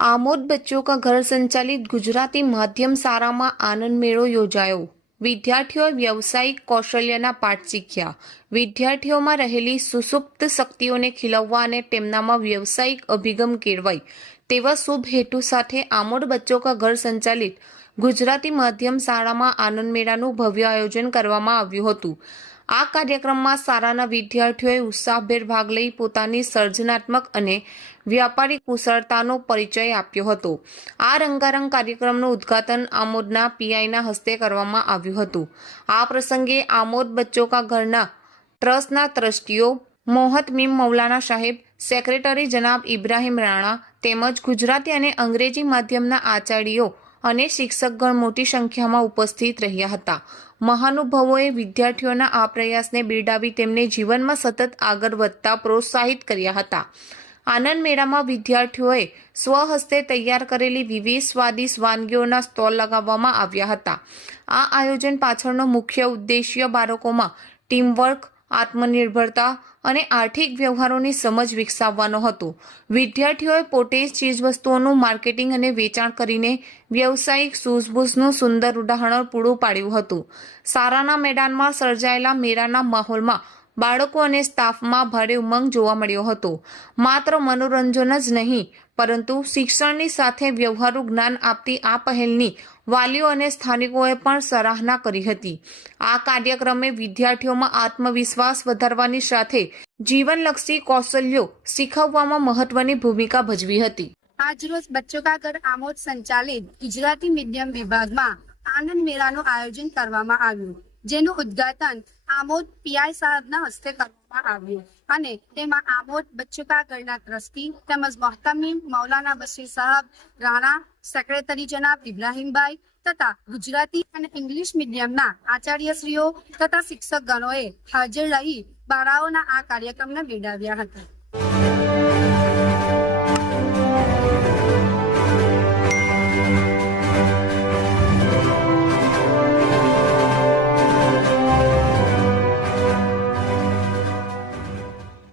આમોદ બચ્ચો કા ઘર સંચાલિત ગુજરાતી માધ્યમ શાળામાં આનંદ મેળો યોજાયો. વિદ્યાર્થીઓએ વ્યવસાયિક કૌશલ્યના પાઠ શીખ્યા. વિદ્યાર્થીઓમાં રહેલી સુસુપ્ત શક્તિઓને ખીલવવા અને તેમનામાં વ્યવસાયિક અભિગમ કેળવાય તેવા શુભ હેતુ સાથે આમોદ બચ્ચો કા ઘર સંચાલિત ગુજરાતી માધ્યમ શાળામાં આનંદ મેળાનું ભવ્ય આયોજન કરવામાં આવ્યું હતું. આ કાર્યક્રમમાં શાળાના વિદ્યાર્થીઓએ ઉત્સાહભેર ભાગ લઈ પોતાની સર્જનાત્મક અને વ્યાપારિક કુશળતાનો પરિચય આપ્યો હતો. આ રંગારંગ કાર્યક્રમનું ઉદ્ઘાટન આમોદના પીઆઈના હસ્તે કરવામાં આવ્યું હતું. આ પ્રસંગે આમોદ બચ્ચો કા ઘરના ટ્રસ્ટના ટ્રસ્ટીઓ મોહત મીમ મૌલાના સાહેબ, સેક્રેટરી જનાબ ઇબ્રાહિમ રાણા તેમજ ગુજરાતી અને અંગ્રેજી માધ્યમના આચાર્યો અને શિક્ષકગણ મોટી સંખ્યામાં ઉપસ્થિત રહ્યા હતા. મહાનુભાવોએ વિદ્યાર્થીઓના આ પ્રયાસને બિરડાવી તેમને જીવનમાં સતત આગળ વધતા પ્રોત્સાહિત કર્યા હતા. આનંદ મેળામાં વિદ્યાર્થીઓએ સ્વહસ્તે તૈયાર કરેલી વિવિધ સ્વાદિષ્ટ વાનગીઓના સ્ટોલ લગાવવામાં આવ્યા હતા. આ આયોજન પાછળનો મુખ્ય ઉદ્દેશ્ય બાળકોમાં ટીમવર્ક આત્મનિર્ભરતા અને આર્થિક વ્યવહારોની સમજ વિકસાવવાનો હતો. વિદ્યાર્થીઓએ પોતે જ ચીજવસ્તુઓનું માર્કેટિંગ અને વેચાણ કરીને વ્યવસાયિક સૂઝબૂઝનું સુંદર ઉદાહરણ પૂરું પાડ્યું હતું. સારાના મેદાનમાં સર્જાયેલા મેળાના માહોલમાં બાળકો અને સ્ટાફમાં ભારે ઉમંગ જોવા મળ્યો હતો. માત્ર મનોરંજન જ નહીં, પરંતુ શિક્ષણની સાથે વ્યવહારુ જ્ઞાન આપતી આ પહેલની વાલીઓ અને સ્થાનિકોએ પણ સરાહના કરી હતી. આ કાર્યક્રમે વિદ્યાર્થીઓમાં આત્મવિશ્વાસ વધારવાની સાથે જીવનલક્ષી કૌશલ્યો શીખવવામાં મહત્વની ભૂમિકા ભજવી હતી. આજરોજ બચ્ચો કા ઘર આમોદ સંચાલિત ગુજરાતી મીડિયમ વિભાગમાં આનંદ મેળાનું આયોજન કરવામાં આવ્યું. જેનું ઉદ્ઘાટન આમોદ પીઆઈ સાહેબના હસ્તે કરવામાં આવ્યું અને તેમાં આમોદ બચ્ચો ટ્રસ્ટી તેમજ મોહતમીમ મૌલાના બશીર સાહેબ, રાણા સેક્રેટરી જનાબ ઇબ્રાહીમભાઈ તથા ગુજરાતી અને ઇંગ્લિશ મીડિયમના આચાર્યશ્રીઓ તથા શિક્ષકગણોએ હાજર રહી બાળાઓના આ કાર્યક્રમને બિરદાવ્યા હતા.